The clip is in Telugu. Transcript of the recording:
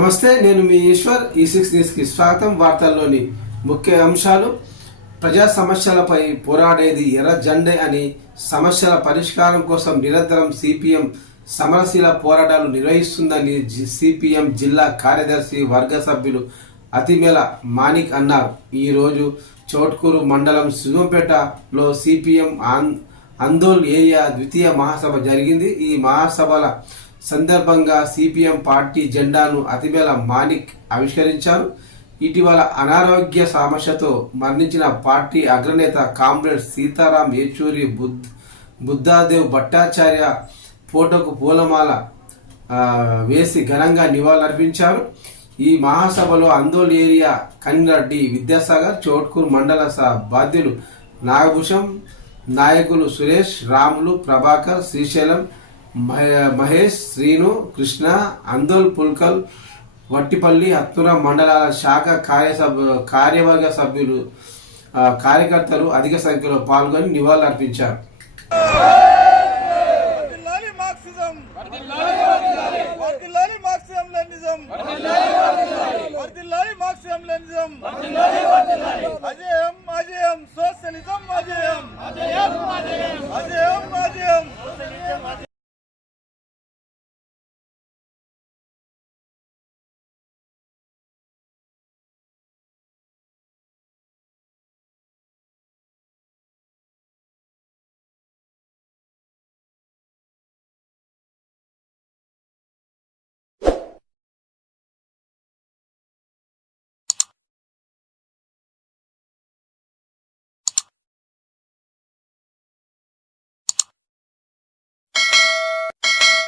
నమస్తే, నేను మీ ఈశ్వర్. ఈ6 న్యూస్కి స్వాగతం. వార్తల్లోని ముఖ్య అంశాలు: ప్రజా సమస్యలపై పోరాడేది ఎర్ర జెండే అని, సమస్యల పరిష్కారం కోసం నిరంతరం సిపిఎం సమరశీల పోరాటాలు నిర్వహిస్తుందని సిపిఎం జిల్లా కార్యదర్శి వర్గ సభ్యులు అతిమేల మాణిక్ అన్నారు. ఈరోజు చౌట్కూరు మండలం శివంపేటలో సిపిఎం అందోల్ ఏరియా ద్వితీయ మహాసభ జరిగింది. ఈ మహాసభల సందర్భంగా సిపిఎం పార్టీ జెండాను అతిమేల మాణిక్ ఆవిష్కరించారు. ఇటీవల అనారోగ్య సమస్యతో మరణించిన పార్టీ అగ్రనేత కామ్రేడ్ సీతారాం ఏచూరి బుద్ధాదేవ్ భట్టాచార్య ఫోటోకు పూలమాల వేసి ఘనంగా నివాళులర్పించారు. ఈ మహాసభలో Andol area convener D Vidyasagar, Choutkur మండల బాధ్యులు నాగభూషం, నాయకులు సురేష్, రాములు, ప్రభాకర్, శ్రీశైలం, మహేష్, శ్రీను, కృష్ణ, అందోల్, పుల్కల్, వట్టిపల్లి, హత్తుర మండలాల శాఖ కార్యవర్గ సభ్యులు, కార్యకర్తలు అధిక సంఖ్యలో పాల్గొని నివాళులర్పించారు. అజయ్